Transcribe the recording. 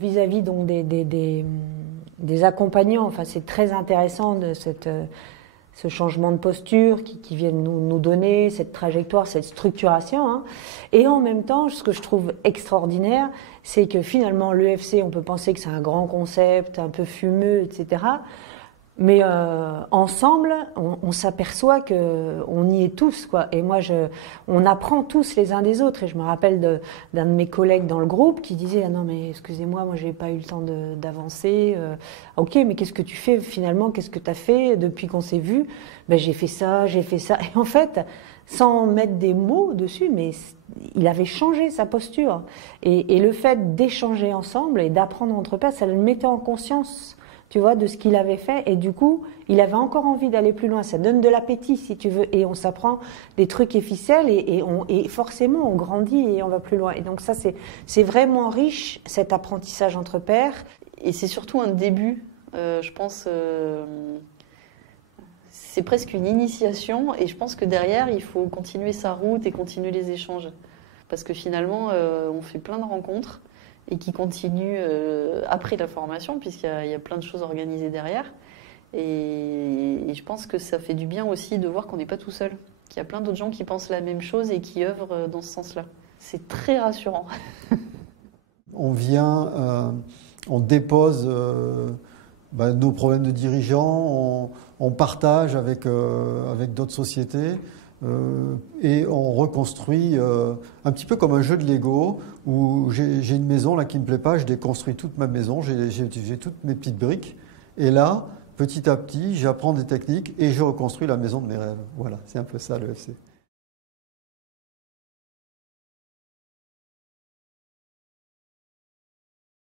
Vis-à-vis donc des accompagnants, enfin, c'est très intéressant de ce changement de posture qui viennent nous donner, cette trajectoire, cette structuration. Hein. Et en même temps, ce que je trouve extraordinaire, c'est que finalement l'EFC, on peut penser que c'est un grand concept, un peu fumeux, etc. Mais ensemble, on s'aperçoit que on y est tous, quoi. Et moi, on apprend tous les uns des autres. Et je me rappelle d'un de mes collègues dans le groupe qui disait ah non mais excusez-moi, moi j'ai pas eu le temps d'avancer. Ok, mais qu'est-ce que tu fais finalement? Qu'est-ce que tu as fait depuis qu'on s'est vu? Ben j'ai fait ça, j'ai fait ça. Et en fait, sans mettre des mots dessus, mais il avait changé sa posture. Et le fait d'échanger ensemble et d'apprendre entre pairs, ça le mettait en conscience, tu vois, de ce qu'il avait fait. Et du coup, il avait encore envie d'aller plus loin. Ça donne de l'appétit, si tu veux. Et on s'apprend des trucs et ficelles et forcément, on grandit et on va plus loin. Et donc ça, c'est vraiment riche, cet apprentissage entre pairs. Et c'est surtout un début, je pense... c'est presque une initiation et je pense que derrière, il faut continuer sa route et continuer les échanges. Parce que finalement, on fait plein de rencontres et qui continuent après la formation, puisqu'il y a plein de choses organisées derrière. Et je pense que ça fait du bien aussi de voir qu'on n'est pas tout seul, qu'il y a plein d'autres gens qui pensent la même chose et qui œuvrent dans ce sens-là. C'est très rassurant. On vient, on dépose nos problèmes de dirigeants, on partage avec d'autres sociétés et on reconstruit un petit peu comme un jeu de Lego où j'ai une maison là qui me plaît pas, je déconstruis toute ma maison, j'ai toutes mes petites briques et là, petit à petit, j'apprends des techniques et je reconstruis la maison de mes rêves. Voilà, c'est un peu ça le FC.